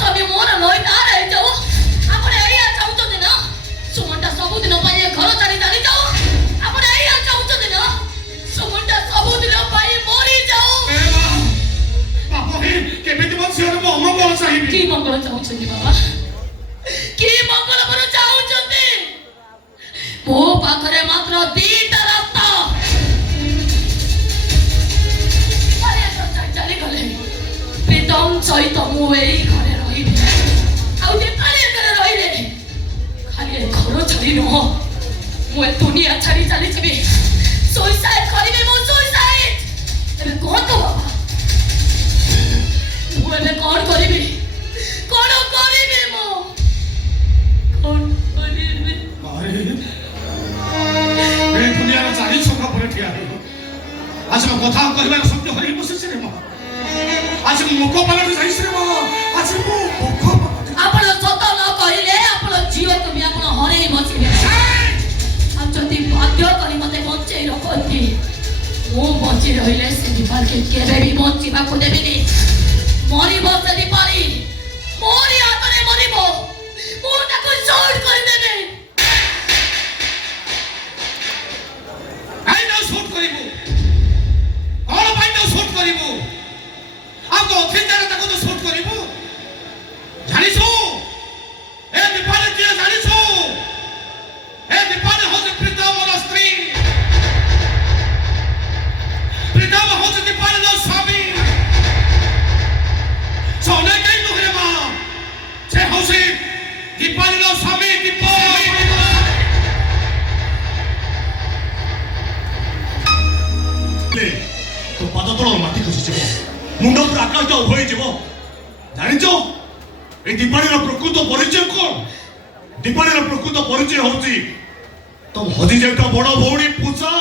स्वामी मोर लइता रहि जाऊ आपण एया चाहुचो ना सुमंटा सब दिन पाए घर छाड़ी जानी जाऊ आपण एया चाहुचो ना सुमंटा सब दिन पाए मरी जाऊ बाबा हे केबे दिवस सिर मो मंगल चाहिबी की मंगल चाहुचो बाबा की मंगल पर चाहुचो मो पाखरे मात्र दीटा रास्ता चली गले प्रीतम सहित मु एई घरे रहिबे आउ जे काले करे रहिले खाली घर छाड़ी न मु ए दुनिया छाड़ी चली छिबी सुसाइड करिबे मु सुसाइड एबे कोन तो बाबा मु एबे कोन करिबी कोन करिबे मु कोन करिबे अरे ए दुनिया रा चाहि सका परे ठिया आज म कथा कहबार शब्द हरि बसिस रे म आज म मुख पालट जाइस रे म आज म मुख आपण सत न कहिले आपण जीव तुम्ही आपण हरेई बसिबे आ जति बाध्य करी मते बंचै रखती मो बंची रहिले से दीपाल के केबे भी बंची बा को देबेनी मरी बसे दीपाली मोरी हातरे मरिबो मो ताको शूट कर देबे आई न शूट करिबो और भाई न शूट करिबो आ को थिंदार ताको तो शूट करिबो जानिसो ए दीपाल के जानिसो ए दीपाल हो जे प्रीतम और स्त्री प्रीतम हो जे दीपाल नो स्वामी सोने कई नुहरे मां छे होसी दीपाल नो स्वामी दीपाल ले तो पाद तळ माटी खसी जिवो मुंड पर आकाश होई जिवो जानिचो ए दीपाली रो प्रकृत परिचय कोन दीपाली रो प्रकृत परिचय होची तुम हजी जेटा बड़ भौणी पूजा